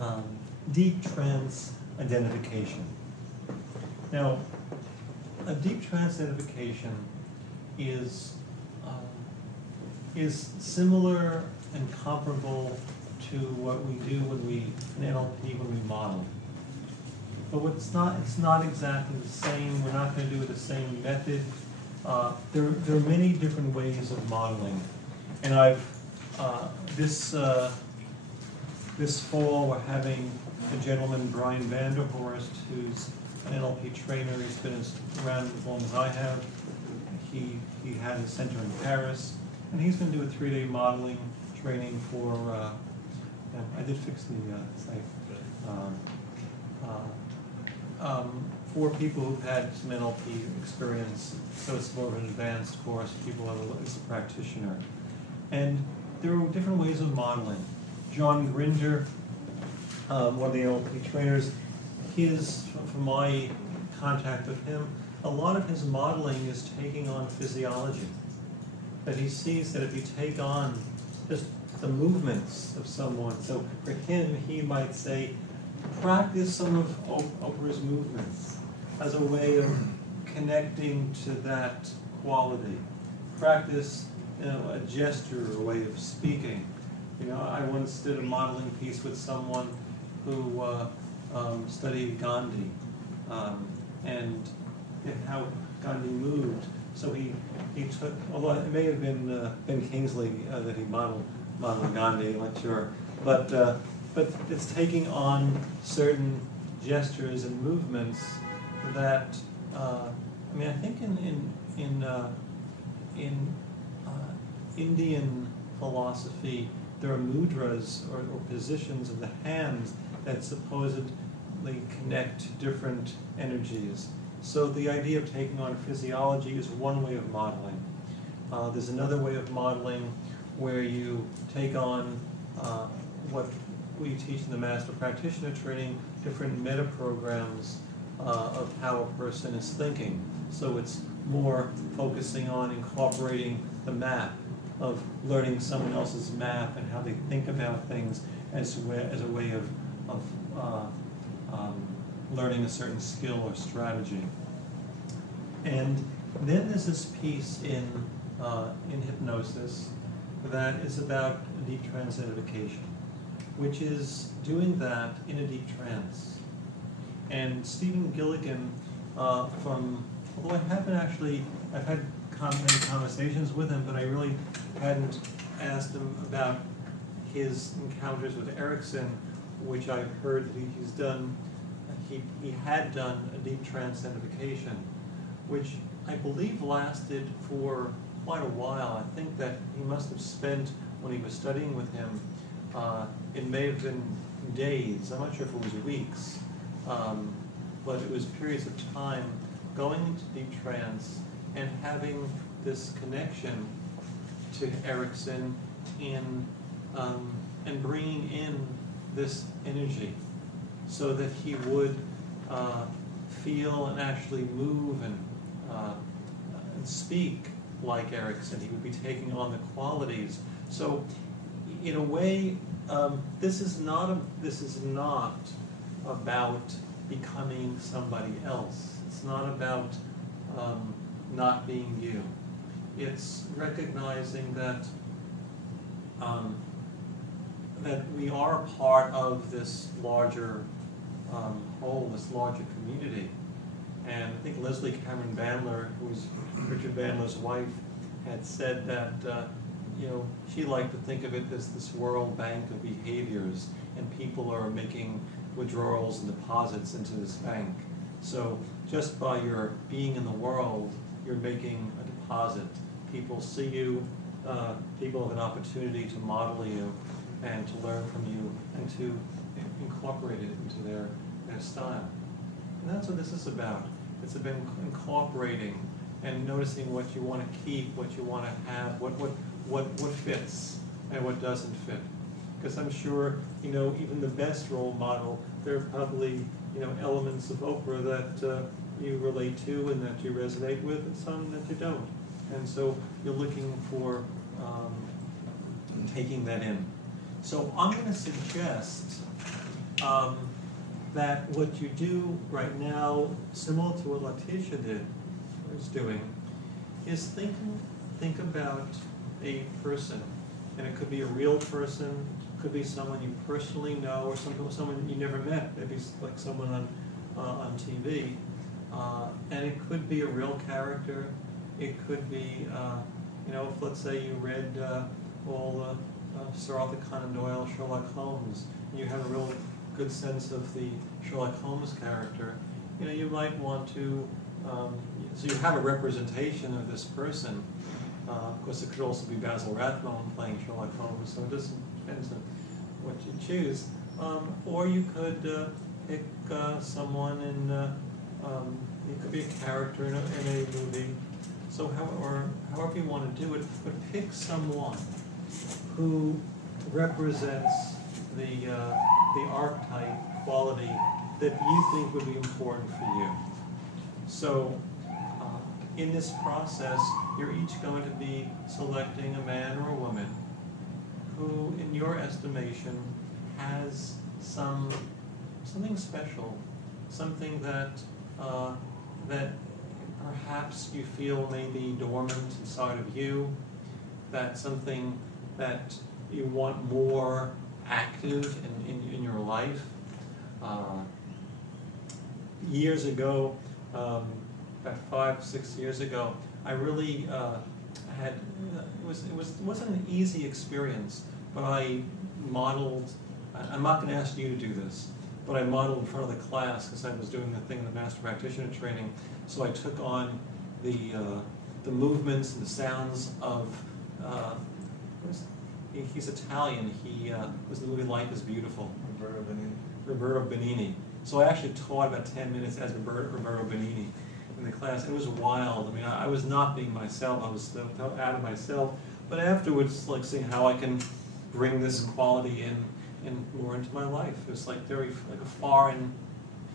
um, deep trance identification. Now, a deep trance identification is similar and comparable to what we do when we, in NLP, when we model. But it's not exactly the same. We're not going to do it the same method. There are many different ways of modeling. And this fall we're having a gentleman, Brian Vanderhorst, who's an NLP trainer. He's been around as long as I have. He had a center in Paris, and he's going to do a 3-day modeling training for. I did fix the site. For people who've had some NLP experience, so it's more of an advanced course. People as a practitioner, and there are different ways of modeling. John Grinder, one of the NLP trainers, from my contact with him, a lot of his modeling is taking on physiology. That he sees that if you take on just the movements of someone, so for him, he might say, practice some of Oprah's movements as a way of connecting to that quality. Practice, a gesture, a way of speaking. I once did a modeling piece with someone who studied Gandhi and how Gandhi moved. So he took, although it may have been Ben Kingsley that he modeled Gandhi, I'm not sure, but it's taking on certain gestures and movements that I think in Indian philosophy there are mudras or positions of the hands that supposedly connect to different energies. So the idea of taking on physiology is one way of modeling. There's another way of modeling where you take on what we teach in the Master Practitioner Training, different meta programs of how a person is thinking. So it's more focusing on incorporating the map, of learning someone else's map and how they think about things as a way of learning a certain skill or strategy. And then there's this piece in hypnosis that is about deep trance identification, which is doing that in a deep trance. And Stephen Gilligan, although I haven't actually, I've had many conversations with him, but I really hadn't asked him about his encounters with Erickson, which I've heard that he's done. He had done a deep trance identification, which I believe lasted for quite a while. I think that he must have spent, when he was studying with him, it may have been days, I'm not sure if it was weeks, but it was periods of time going into deep trance and having this connection to Erickson and bringing in this energy so that he would feel and actually move and speak like Erickson. He would be taking on the qualities. So in a way, this is not about becoming somebody else. It's not about not being you. It's recognizing that that we are part of this larger whole, this larger community. And I think Leslie Cameron Bandler, who's Richard Bandler's wife, had said that she liked to think of it as this world bank of behaviors, and people are making withdrawals and deposits into this bank. So just by your being in the world, you're making a deposit. People see you, people have an opportunity to model you and to learn from you and to incorporate it into their style. And that's what this is about. It's about incorporating and noticing what you want to keep, what you want to have, what fits and what doesn't fit. Because I'm sure, even the best role model, there are probably, elements of Oprah that you relate to and that you resonate with, and some that you don't. And so you're looking for taking that in. So I'm going to suggest that what you do right now, similar to what Letitia is doing, is think about a person. And it could be a real person, could be someone you personally know, or someone you never met, maybe like someone on TV. And it could be a real character. It could be, if let's say you read all Sir Arthur Conan Doyle, Sherlock Holmes, and you have a real good sense of the Sherlock Holmes character, you might want to, so you have a representation of this person. Of course, it could also be Basil Rathbone playing Sherlock Holmes, so it just depends on what you choose. Or you could pick someone in, it could be a character in a movie. So however you want to do it, but pick someone who represents the archetype quality that you think would be important for you. So in this process, you're each going to be selecting a man or a woman who, in your estimation, has something special, something that that perhaps you feel may be dormant inside of you, that's something that you want more active in your life. Years ago, about 5-6 years ago, I really had, it wasn't an easy experience, but I modeled, I'm not going to ask you to do this, but I modeled in front of the class because I was doing the thing in the Master Practitioner training, so I took on the movements and the sounds of, he's Italian, he was in the movie Life is Beautiful. Roberto Benigni. So I actually taught about 10 minutes as Roberto Benigni in the class. It was wild. I mean, I was not being myself. I was so out of myself. But afterwards, like seeing how I can bring this quality in more into my life. It was like very like a foreign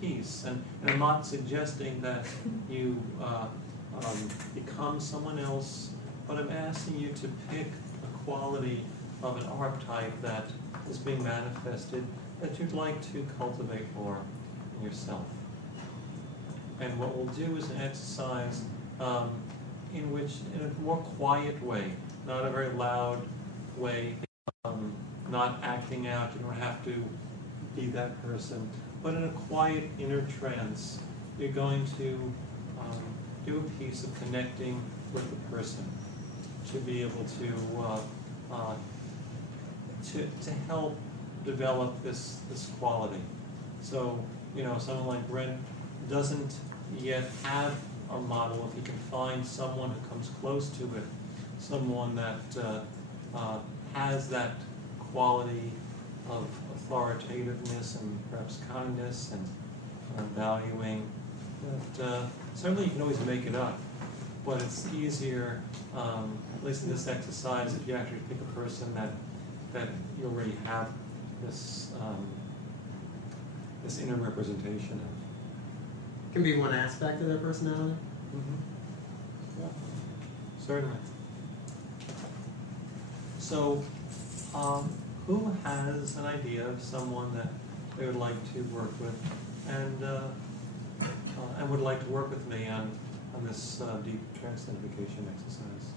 piece. And I'm not suggesting that you become someone else, but I'm asking you to pick a quality of an archetype that is being manifested that you'd like to cultivate more in yourself. And what we'll do is an exercise in a more quiet way, not a very loud way, not acting out, you don't have to be that person, but in a quiet inner trance, you're going to do a piece of connecting with the person to be able to help develop this quality. So, someone like Brent doesn't yet have a model. If he can find someone who comes close to it, someone that has that quality of authoritativeness and perhaps kindness and valuing, that certainly you can always make it up, but it's easier, at least in this exercise, if you actually pick a person that you already have this inner representation of. Can be one aspect of their personality. Mm-hmm. Yeah, certainly. So, who has an idea of someone that they would like to work with, and would like to work with me on this deep trance identification exercise?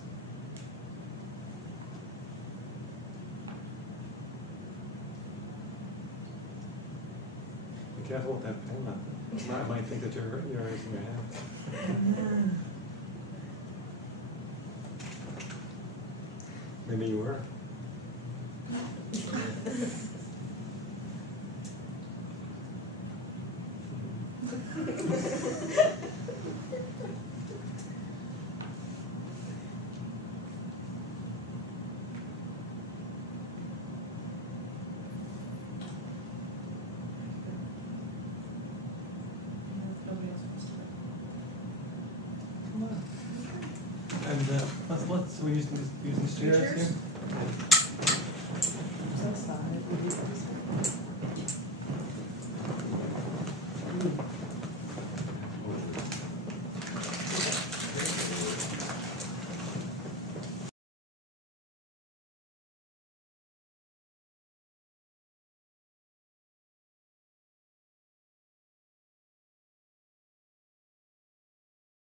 Be careful with that pen up. I might think that you're raising your hand. Maybe you were. And let's so we use these chairs here. So sorry.